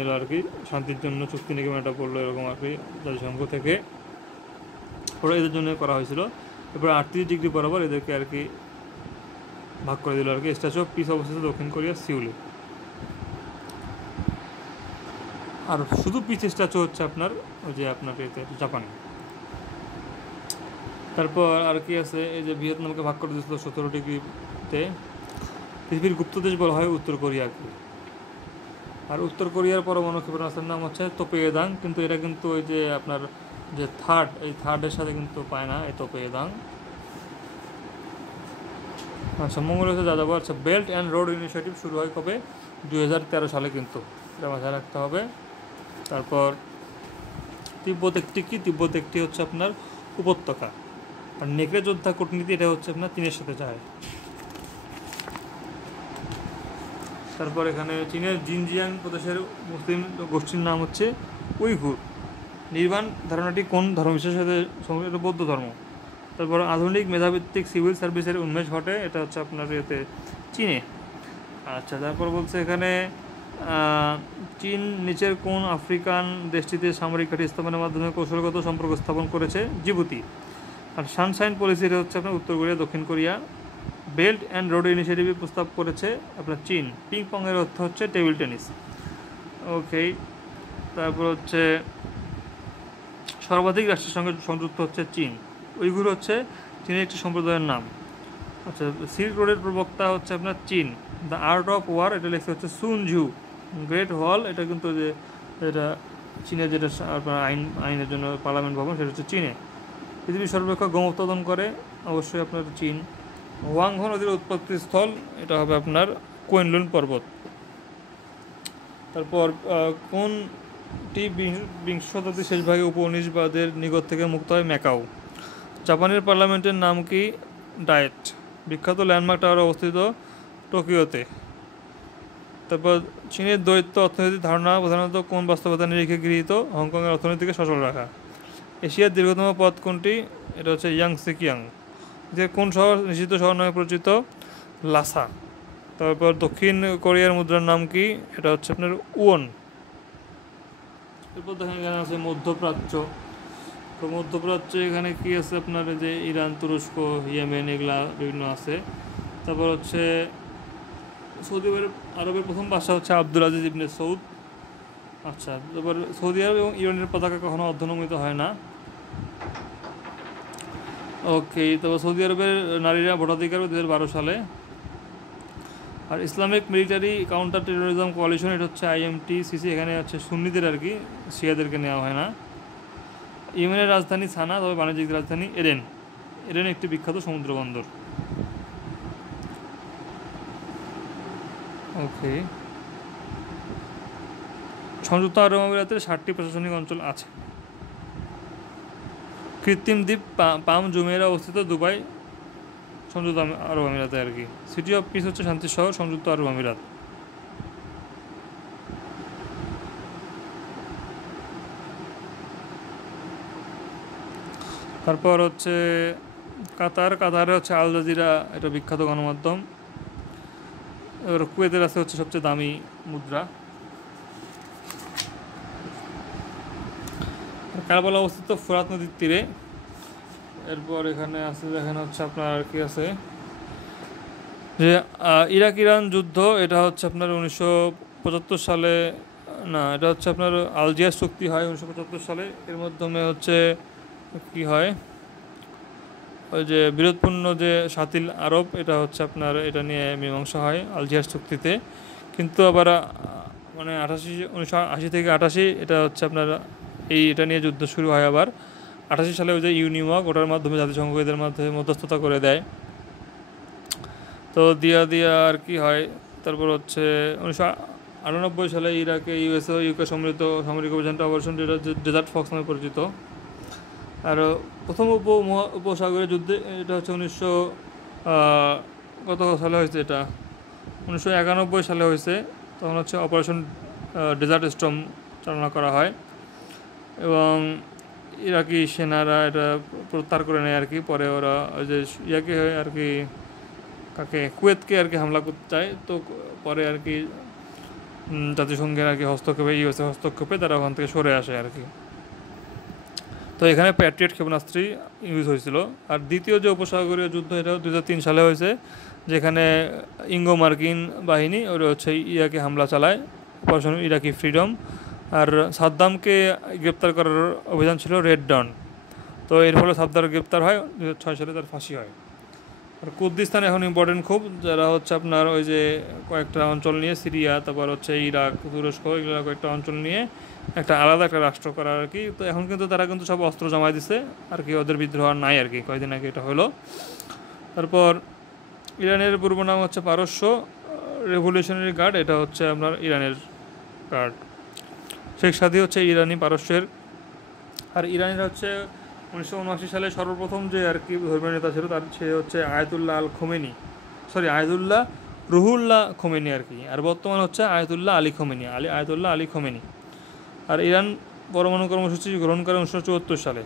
এলো আর কি, শান্তির জন্য চুক্তি নাকি এটা পড়লো এরকম আর কি, জাতিসংঘ থেকে ওরা এদের জন্য করা হয়েছিল। এরপর 38 ডিগ্রি বরাবর এদেরকে আর কি ভাগ করে দিল আর কি। স্ট্যাচু অফ পিস অবস্থিত দক্ষিণ কোরিয়া সিউলে। আর শুধু পিস স্ট্যাচু হচ্ছে আপনার ওই যে আপনার এতে জাপানে। তারপর আর কি আছে, এই যে ভিয়েতনামকে ভাগ করে দিয়েছিল 17 ডিগ্রিতে। পৃথিবীর গুপ্ত দেশ বলা হয় উত্তর কোরিয়াকে। আর উত্তর কোরিয়ার পরমাণু ক্ষেপণাস্ত্রের নাম হচ্ছে তোপেয়েদাং, কিন্তু এটা কিন্তু ওই যে আপনার যে থার্ডের সাথে কিন্তু পায় না এই তোপেয়েদাং। আচ্ছা, মঙ্গলবার যাযাবর। আচ্ছা, বেল্ট অ্যান্ড রোড ইনিশিয়েটিভ শুরু হয় কবে? 2013 সালে, কিন্তু এটা মাথায় রাখতে হবে। তারপর তিব্বত একটি কি? তিব্বত একটি হচ্ছে আপনার উপত্যকা। আর নেকড়ে যোদ্ধা কূটনীতি এটা হচ্ছে আপনার চীনের সাথে যায়। তারপর এখানে চীনের জিনজিয়াং প্রদেশের মুসলিম গোষ্ঠীর নাম হচ্ছে উইঘুর। নির্বাণ ধারণাটি কোন ধর্মবিশ্বাসের সাথে সংশ্লিষ্ট? বৌদ্ধ ধর্ম। তারপর আধুনিক মেধাভিত্তিক সিভিল সার্ভিসের উন্মেষ ঘটে, এটা হচ্ছে আপনার এতে চীনে। আচ্ছা, তারপর বলছে এখানে চীন নিচের কোন আফ্রিকান দেশটিতে সামরিক ঘাঁটি স্থাপনের মাধ্যমে কৌশলগত সম্পর্ক স্থাপন করেছে? জিবুতি। আর সানশাইন পলিসির হচ্ছে আপনার উত্তর কোরিয়া, দক্ষিণ Korea. Belt and road initiative প্রস্তাব করেছে আপনার চীন। পিং পংয়ের অর্থ হচ্ছে টেবিল টেনিস। ওকে, তারপর হচ্ছে সর্বাধিক রাষ্ট্রের সঙ্গে সংযুক্ত হচ্ছে চীন। উইঘুর হচ্ছে চীনের একটি সম্প্রদায়ের নাম। আচ্ছা, সিল্ক রোডের প্রবক্তা হচ্ছে আপনার চীন। দ্য আর্ট অফ ওয়ার এটা লেখা হচ্ছে সুন ঝু। গ্রেট হল এটা কিন্তু যে এটা চীনের, যেটা আপনার আইনের জন্য পার্লামেন্ট ভবন, সেটা হচ্ছে চীনে। পৃথিবীর সর্বাপেক্ষা গম উৎপাদন করে অবশ্যই আপনার চীন। ওয়াংহো নদীর উৎপত্তি স্থল এটা হবে আপনার কুয়েনলুন পর্বত। তারপর কোনটি বিংশ শতাব্দীর শেষ ভাগে উপনিবেশবাদের নিকট থেকে মুক্ত হয়? ম্যাকাও। জাপানের পার্লামেন্টের নাম কি? ডায়েট। বিখ্যাত ল্যান্ডমার্ক টাওয়ার অবস্থিত টোকিওতে। তারপর চীনের দ্বৈত অর্থনৈতিক ধারণা প্রধানত কোন বাস্তবতা নিরিখে গৃহীত? হংকংয়ের অর্থনীতিকে সচল রাখা। এশিয়ার দীর্ঘতম পথ কোনটি? এটা হচ্ছে ইয়াংসিকিয়াং। যে কোন শহর নিষিদ্ধ শহর নামে পরিচিত? লাসা। তারপর দক্ষিণ কোরিয়ার মুদ্রার নাম কি? এটা হচ্ছে আপনার উয়ন। এরপর দেখেন এখানে আছে মধ্যপ্রাচ্য। তো মধ্যপ্রাচ্যে এখানে কি আছে আপনার, যে ইরান, তুরস্ক, ইয়েমেন, এগুলা বিভিন্ন আছে। তারপর হচ্ছে সৌদি আরবের প্রথম বাদশা হচ্ছে আব্দুল আজিজ ইবনে সৌদ। আচ্ছা, তারপর সৌদি আরব এবং ইরানের পতাকা কখনো অর্ধনমিত হয় না। ওকে, তারপর সৌদি আরবের নারীরা ভোটাধিকার 2012 সালে। আর Islamic military counter terrorism coalition, এটা হচ্ছে IMTCC। এখানে হচ্ছে সুন্নিদের আর কি, শিয়াদেরকে নেওয়া হয় না। ইয়েমেনের রাজধানী সানা, তবে বাণিজ্যিক রাজধানী এডেন। এডেন একটি বিখ্যাত সমুদ্র বন্দর। ওকে, সংযুক্ত আরব আমিরাতের 7টি প্রশাসনিক অঞ্চল আছে। কৃত্রিম দ্বীপ পাম জুমেইরা অবস্থিত দুবাই, সংযুক্ত আরব আমিরাতে আর কি। সিটি অফ পিস হচ্ছে শান্তির শহর, সংযুক্ত আরব আমিরাত। তারপর হচ্ছে কাতারে হচ্ছে আল জাজিরা, এটা বিখ্যাত গণমাধ্যম। এবার কুয়েতের আছে হচ্ছে সবচেয়ে দামি মুদ্রা। কারবালা অবস্থিত ফোরাত নদীর তীরে। এরপর এখানে আছে, দেখেন হচ্ছে আপনার কি আছে, যে ইরাক ইরান যুদ্ধ, এটা হচ্ছে আপনার 1975 সালে, না এটা হচ্ছে আপনার আলজিয়ার্স চুক্তি হয় 1975 সালে। এর মাধ্যমে হচ্ছে কি হয়, ওই যে বিরোধপূর্ণ যে সাতিল আরব, এটা হচ্ছে আপনার, এটা নিয়ে মীমাংসা হয় আলজিয়ার্স চুক্তিতে। কিন্তু আবার মানে 1980 থেকে 88 এটা হচ্ছে আপনার এটা নিয়ে যুদ্ধ শুরু হয় আবার। 88 সালে ওই যে ইউনিমক, ওটার মাধ্যমে জাতিসংঘ এদের মাধ্যমে মধ্যস্থতা করে দেয়। তো দিয়া আর কি হয়। তারপর হচ্ছে 1998 সালে ইরাকে ইউকে সম্মিলিত সামরিক অভিযানটা অপারেশন ডেজার্ট ফক্স নামে পরিচিত। আর প্রথম উপসাগরীয় যুদ্ধে, এটা হচ্ছে কত সালে হয়েছে, এটা 1991 সালে হয়েছে। তখন হচ্ছে অপারেশন ডেজার্ট স্টর্ম চালনা করা হয় এবং ইরাকি সেনারা এটা প্রত্যাহার করে নেয় আর কি। পরে ওরা ওই যে ইয়াকে আর কি, কুয়েতকে আর কি হামলা করতে চায়। তো পরে আর কি জাতিসংঘের আর কি হস্তক্ষেপে, ইউএসএ হস্তক্ষেপে তারা ওখান থেকে সরে আসে আর কি। তো এখানে প্যাট্রিয়ট ক্ষেপণাস্ত্রী ইউজ হয়েছিল। আর দ্বিতীয় যে উপসাগরীয় যুদ্ধ, এটা 2003 সালে হয়েছে, যেখানে ইঙ্গো মার্কিন বাহিনী ওরা হচ্ছে ইরাকে হামলা চালায়, অপারেশন ইরাকি ফ্রিডম। আর সাদ্দামকে গ্রেপ্তার করার অভিযান ছিল রেড ডন। তো এর ফলে সাদ্দাম গ্রেপ্তার হয়, 2006 সালে তার ফাঁসি হয়। আর কুর্দিস্তান এখন ইম্পর্টেন্ট খুব, যারা হচ্ছে আপনার ওই যে কয়েকটা অঞ্চল নিয়ে, সিরিয়া, তারপর হচ্ছে ইরাক, তুরস্ক, এগুলো কয়েকটা অঞ্চল নিয়ে একটা আলাদা একটা রাষ্ট্র করা আর কি। তো এখন কিন্তু তারা কিন্তু সব অস্ত্র জমায় দিছে আর কি, ওদের বিদ্রোহ আর নাই আর কি, কয়েকদিন আগে এটা হলো। তারপর ইরানের পূর্ব নাম হচ্ছে পারস্য রেভলিউশনারি গার্ড, এটা হচ্ছে আপনার ইরানের গার্ড। শেখ সাদি হচ্ছে ইরানি পারস্যের। আর ইরানের হচ্ছে 1979 সালে সর্বপ্রথম যে আর কি ধর্মীয় নেতা ছিল, তার সে হচ্ছে আয়াতুল্লাহ আয়াতুল্লাহ রুহুল্লাহ খোমেনি আর কি। আর বর্তমান হচ্ছে আয়াতুল্লাহ আলী খোমেনি। আর ইরান পরমাণু কর্মসূচি গ্রহণ করে 1974 সালে।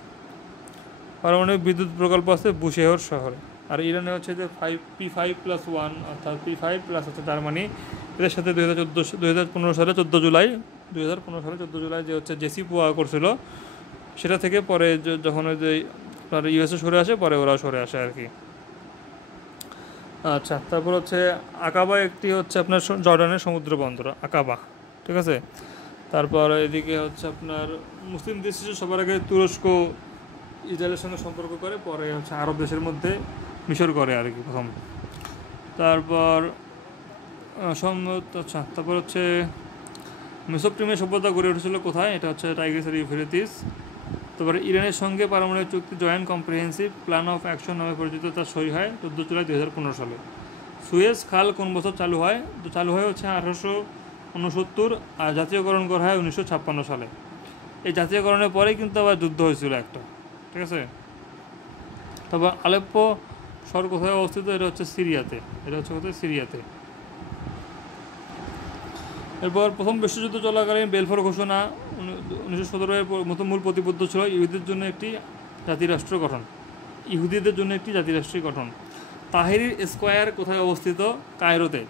পারমাণবিক বিদ্যুৎ প্রকল্প আছে বুশেহর শহরে। আর ইরানে হচ্ছে যে P5+1, অর্থাৎ P5+ হচ্ছে জার্মানি, এদের সাথে 2015 সালে 14 জুলাই যে হচ্ছে জেসি পোয়া করছিল, সেটা থেকে পরে যখন ওই যে আপনার ইউএসএ সরে আসে, পরে ওরাও সরে আসে আর কি। আচ্ছা, তারপর হচ্ছে আকাবা একটি হচ্ছে আপনার জর্ডানের সমুদ্র বন্দর আকাবা, ঠিক আছে। তারপর এদিকে হচ্ছে আপনার মুসলিম দেশ সবার আগে তুরস্ক ইসরায়েলের সঙ্গে সম্পর্ক করে, পরে হচ্ছে আরব দেশের মধ্যে মিশর করে আর কি প্রথম। তারপর আচ্ছা, তারপর হচ্ছে মেসোপটেমিয়া সভ্যতা গড়ে উঠেছিল কোথায়? এটা হচ্ছে টাইগ্রিস আর ইউফ্রেটিস। তারপরে ইরানের সঙ্গে পারমাণবিক চুক্তি joint comprehensive plan of action নামে পরিচিত, তার সই হয় 14 জুলাই 2015 সালে। সুয়েজ খাল কোন বছর চালু হয়? তো চালু হয় হচ্ছে 1869, আর জাতীয়করণ করা হয় 1956 সালে। এই জাতীয়করণের পরেই কিন্তু আবার যুদ্ধ হয়েছিল একটা, ঠিক আছে। তারপর আলেপ্পো শহর কোথায় অবস্থিত? এটা হচ্ছে সিরিয়াতে। এরপর প্রথম বিশ্বযুদ্ধ চলাকালীন বেলফোর ঘোষণা 1917-এর মতো মূল প্রতিবদ্ধ ছিল ইহুদিদের জন্য একটি জাতিরাষ্ট্র গঠন। ইহুদিদের জন্য একটি জাতিরাষ্ট্রের গঠন। তাহরির স্কোয়ার কোথায় অবস্থিত? কায়রোতে।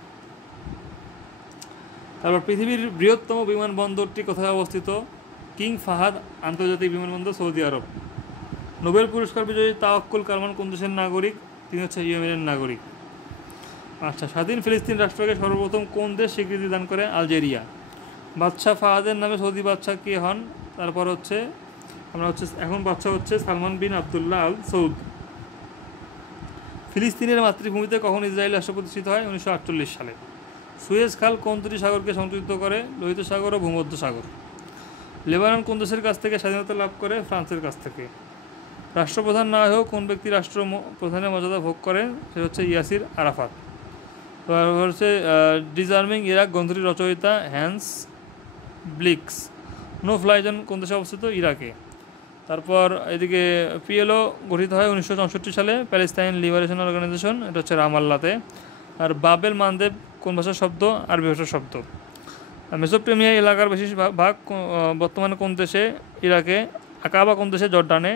তারপর পৃথিবীর বৃহত্তম বিমানবন্দরটি কোথায় অবস্থিত? কিং ফাহাদ আন্তর্জাতিক বিমানবন্দর, সৌদি আরব। নোবেল পুরস্কার বিজয়ী তাওয়াক্কুল কারমান কোন দেশের নাগরিক? তিনি হচ্ছে ইয়েমেনের নাগরিক। আচ্ছা, স্বাধীন ফিলিস্তিন রাষ্ট্রকে সর্বপ্রথম কোন দেশ স্বীকৃতি দান করে? আলজেরিয়া। বাদশাহ ফাহাদের নামে সৌদি বাদশাহ কে হন? তারপর হচ্ছে এখন বাদশাহ হচ্ছে সালমান বিন আবদুল্লাহ আল সৌদ। ফিলিস্তিনের মাতৃভূমিতে কখন ইসরায়েল রাষ্ট্র প্রতিষ্ঠিত হয়? 1948 সালে। সুয়েজ খাল কোন দুটি সাগরকে সংযুক্ত করে? লোহিত সাগর ও ভূমধ্য সাগর। লেবানন কোন দেশের কাছ থেকে স্বাধীনতা লাভ করে? ফ্রান্সের কাছ থেকে। রাষ্ট্রপ্রধান না হয়েও কোন ব্যক্তি রাষ্ট্র প্রধানের মর্যাদা ভোগ করেন? সে হচ্ছে ইয়াসির আরাফাত। তারপর হচ্ছে ডিজার্মিং ইরাক গ্রন্থটির রচয়িতা হ্যান্স ব্লিক্স। নো ফ্লাই জোন কোন দেশে অবস্থিত? ইরাকে। তারপর এদিকে পিএলও গঠিত হয় 1964 সালে, প্যালেস্তাইন লিবারেশন অর্গানাইজেশন, এটা হচ্ছে রামাল্লাতে। আর বাবেল মানদেব কোন ভাষার শব্দ? আরবি ভাষার শব্দ। মেসোপটেমিয়া এলাকার বেশি ভাগ বর্তমানে কোন দেশে? ইরাকে। আকাবা কোন দেশে? জর্ডানে।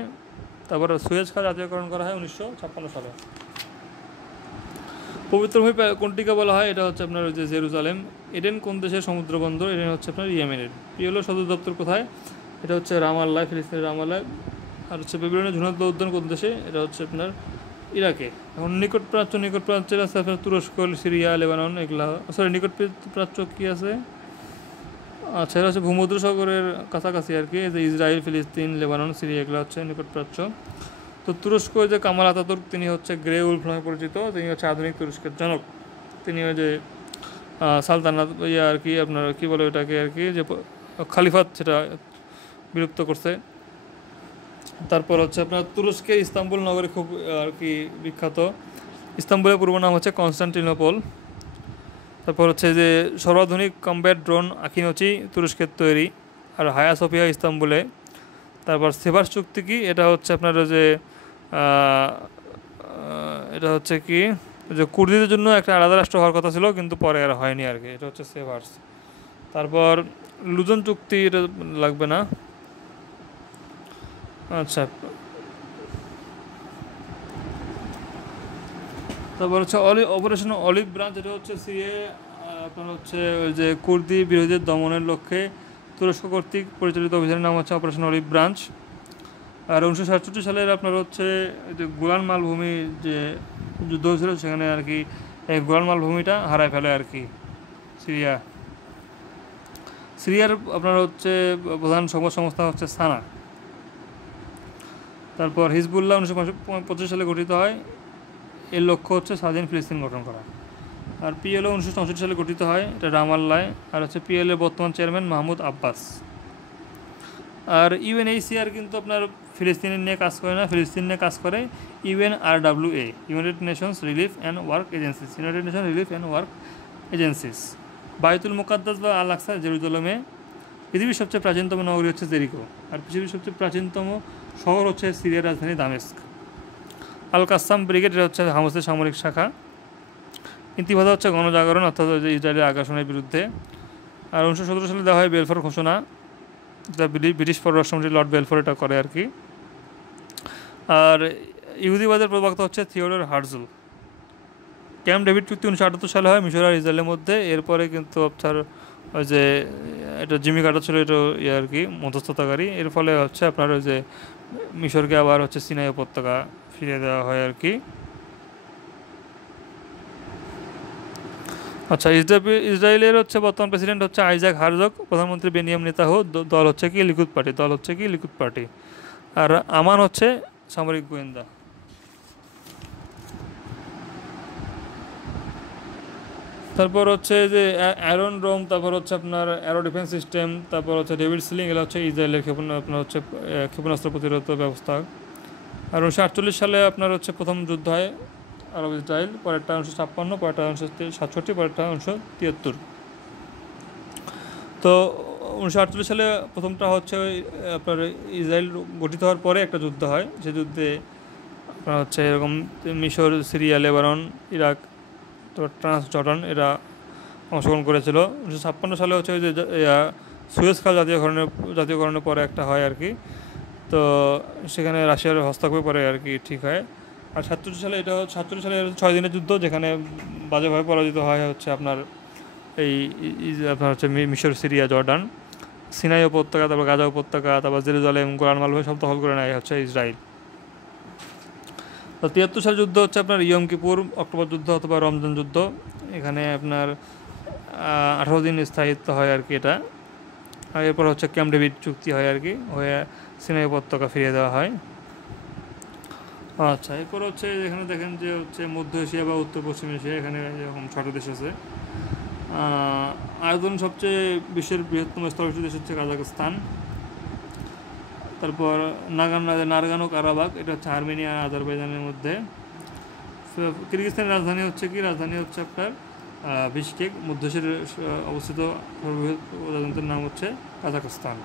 তারপর সুয়েজ খাল জাতীয়করণ করা হয় 1956 সালে। পবিত্র ভূমি কোনটিকে বলা হয়? এটা হচ্ছে আপনার ওই যে জেরুজালেম। এডেন কোন দেশের সমুদ্র বন্দর? এডেন হচ্ছে আপনার ইয়েমেনের। পিএলও সদর দপ্তর কোথায়? এটা হচ্ছে রামাল্লাহ, ফিলিস্তিনের রামাল্লাহ। আর হচ্ছে বেবিলনের ঝুলন্ত উদ্যান কোন দেশে? এটা হচ্ছে আপনার ইরাকে। এখন নিকট প্রাচ্যের আছে আপনার তুরস্ক, সিরিয়া, লেবানন, এগুলা। সরি, নিকট প্রাচ্য কী আছে? আচ্ছা, এটা হচ্ছে ভূমধ্য সাগরের কাছাকাছি আর কি, যে ইসরায়েল, ফিলিস্তিন, লেবানন, সিরিয়া, এগুলো হচ্ছে নিকট প্রাচ্য। তো তুরস্ক যে কামাল আতাতুর্ক, তিনি হচ্ছে গ্রে উলফ নামে পরিচিত। তিনি হচ্ছে আধুনিক তুরস্কের জনক। তিনি ওই যে সালতানাত আর কি, আপনার কী বলে ওটাকে আর কি, যে খালিফাত, সেটা বিলুপ্ত করছে। তারপর হচ্ছে আপনার তুরস্কের ইস্তাম্বুল নগরী খুব আর কি বিখ্যাত। ইস্তাম্বুলের পূর্ব নাম হচ্ছে কনস্টান্টিনোপল। তারপর হচ্ছে যে সর্বাধুনিক কম্ব্যাট ড্রোন আকিনোচি তুরস্কের তৈরি, আর হায়া সোফিয়া ইস্তাম্বুলে। তারপর সেভাস চুক্তি কি? এটা হচ্ছে আপনার যে এটা হচ্ছে কি, যে কুর্দিদের জন্য একটা আলাদা রাষ্ট্র হওয়ার কথা ছিল, কিন্তু পরে আর হয়নি আর কি। এটা হচ্ছে সেভার্স। তারপর লুজন চুক্তি, এটা লাগবে না। আচ্ছা, তারপর হচ্ছে অপারেশন অলিভ ব্রাঞ্চ, এটা হচ্ছে সিরিয়া আপনার হচ্ছে ওই যে কুর্দি বিরোধীদের দমনের লক্ষ্যে তুরস্ক কর্তৃক পরিচালিত অভিযানের নাম হচ্ছে অপারেশন অলিভ ব্রাঞ্চ। আর 1967 সালের আপনার হচ্ছে যে গোলান মালভূমি যে যুদ্ধ হয়েছিল, সেখানে আর কি এই গোলান মালভূমিটা হারায় ফেলে আর কি সিরিয়ার আপনার হচ্ছে প্রধান সংবাদ সংস্থা হচ্ছে সানা। তারপর হিজবুল্লাহ 1925 সালে গঠিত হয়। এর লক্ষ্য হচ্ছে স্বাধীন ফিলিস্তিন গঠন করা। আর পিএলও 1964 সালে গঠিত হয়, এটা রামাল্লায়। আর হচ্ছে পিএলএ বর্তমান চেয়ারম্যান মাহমুদ আব্বাস। আর ইউএনএইচসিআর কিন্তু আপনার ফিলিস্তিনের নিয়ে কাজ করে না, ফিলিস্তিন নিয়ে কাজ করে UNRWA, United Nations relief and work agencies. বায়তুল মুকাদ্দাস বা আল আকসা জেরুজালেমে। পৃথিবীর সবচেয়ে প্রাচীনতম নগরী হচ্ছে জেরিকো। আর পৃথিবীর সবচেয়ে প্রাচীনতম শহর হচ্ছে সিরিয়ার রাজধানী দামেস্ক। আল কাসাম ব্রিগেড, এটা হচ্ছে হামাসের সামরিক শাখা। ইন্তিফাদা হচ্ছে গণজাগরণ, অর্থাৎ ইসরায়েলের আগ্রাসনের বিরুদ্ধে। আর 1917 সালে দেওয়া হয় বেলফোর ঘোষণা, যা ব্রিটিশ পররাষ্ট্রমন্ত্রী লর্ড বেলফোর এটা করে আর কি। আর ইহুদিবাদের প্রবক্তা হচ্ছে থিওডর হার্জল। ক্যাম্প ডেভিড চুক্তি 1978 সালে হয় মিশর আর ইসরায়েলের মধ্যে। এরপরে কিন্তু আপনার ওই যে এটা জিমি কার্টার ছিল, এটা আর কি মধ্যস্থতাকারী। এর ফলে হচ্ছে আপনার ওই যে মিশরকে আবার হচ্ছে সিনাই উপত্যকা ফিরিয়ে দেওয়া হয় আর কি। আচ্ছা, ইসরায়েলের হচ্ছে বর্তমান প্রেসিডেন্ট হচ্ছে আইজাক হারজগ। প্রধানমন্ত্রী বেনিয়ামিন নেতানিয়াহু। দল হচ্ছে কি লিকুদ পার্টি। আর আমান হচ্ছে সামরিক গোয়েন্দা। তারপর হচ্ছে যে অ্যারন রোম, তারপর হচ্ছে আপনার অ্যারো ডিফেন্স সিস্টেম, তারপর হচ্ছে ডেভিড সিলিং, এগুলো হচ্ছে ইসরায়েলের আপনার হচ্ছে ক্ষেপণাস্ত্র প্রতিরোধ ব্যবস্থা। আর 1948 সালে আপনার হচ্ছে প্রথম যুদ্ধ হয় আরব ইসরায়েল, পরেরটা 1956, পরেরটা 1967, পরেরটা 1973। তো 1948 সালে প্রথমটা হচ্ছে আপনার ইসরায়েল গঠিত হওয়ার পরে একটা যুদ্ধ হয়। সে যুদ্ধে আপনার হচ্ছে এরকম মিশর, সিরিয়া, লেবানন, ইরাক, তারপর ট্রান্স জর্ডান এরা অংশগ্রহণ করেছিল। 1956 সালে হচ্ছে ওই যে সুয়েজ খাল জাতীয়করণের পরে একটা হয় আর কি। তো সেখানে রাশিয়ার হস্তক্ষেপে পরে আর কি ঠিক হয়। আর 47 সালে 6 দিনের যুদ্ধ, যেখানে বাজেভাবে পরাজিত হয় হচ্ছে আপনার আপনার হচ্ছে মিশর, সিরিয়া, জর্ডান, সিনাই উপত্যকা, তারপর গাজা উপত্যকা, তারপর জেরুজালেম, গোলান মালভূমি সব দখল করে নেয় হচ্ছে ইসরায়েল। তো 73 সালের যুদ্ধ হচ্ছে আপনার ইয়ম কিপুর, অক্টোবর যুদ্ধ অথবা রমজান যুদ্ধ। এখানে আপনার 18 দিন স্থায়িত্ব হয় আর কি এটা। আর এরপর হচ্ছে ক্যাম্প ডেভিড চুক্তি হয় আর কি, হয়ে সিনাই উপত্যকা ফিরিয়ে দেওয়া হয়। আচ্ছা, এরপর হচ্ছে এখানে দেখেন যে হচ্ছে মধ্য এশিয়া বা উত্তর পশ্চিম এশিয়া, এখানে এরকম 6টা দেশ আছে। আয়তন সবচেয়ে বিশ্বের বৃহত্তম স্থলবেষ্টিত দেশ হচ্ছে কাজাখস্তান। তারপর নারগানো কারাবাগ, এটা হচ্ছে আর্মেনিয়া আর আজারবাইজানের মধ্যে। কিরগিজস্তানের রাজধানী হচ্ছে আপনার বিশকেক। মধ্য এশিয়ার অবস্থিত সর্ববৃহৎ প্রজাতন্ত্রের নাম হচ্ছে কাজাখস্তান।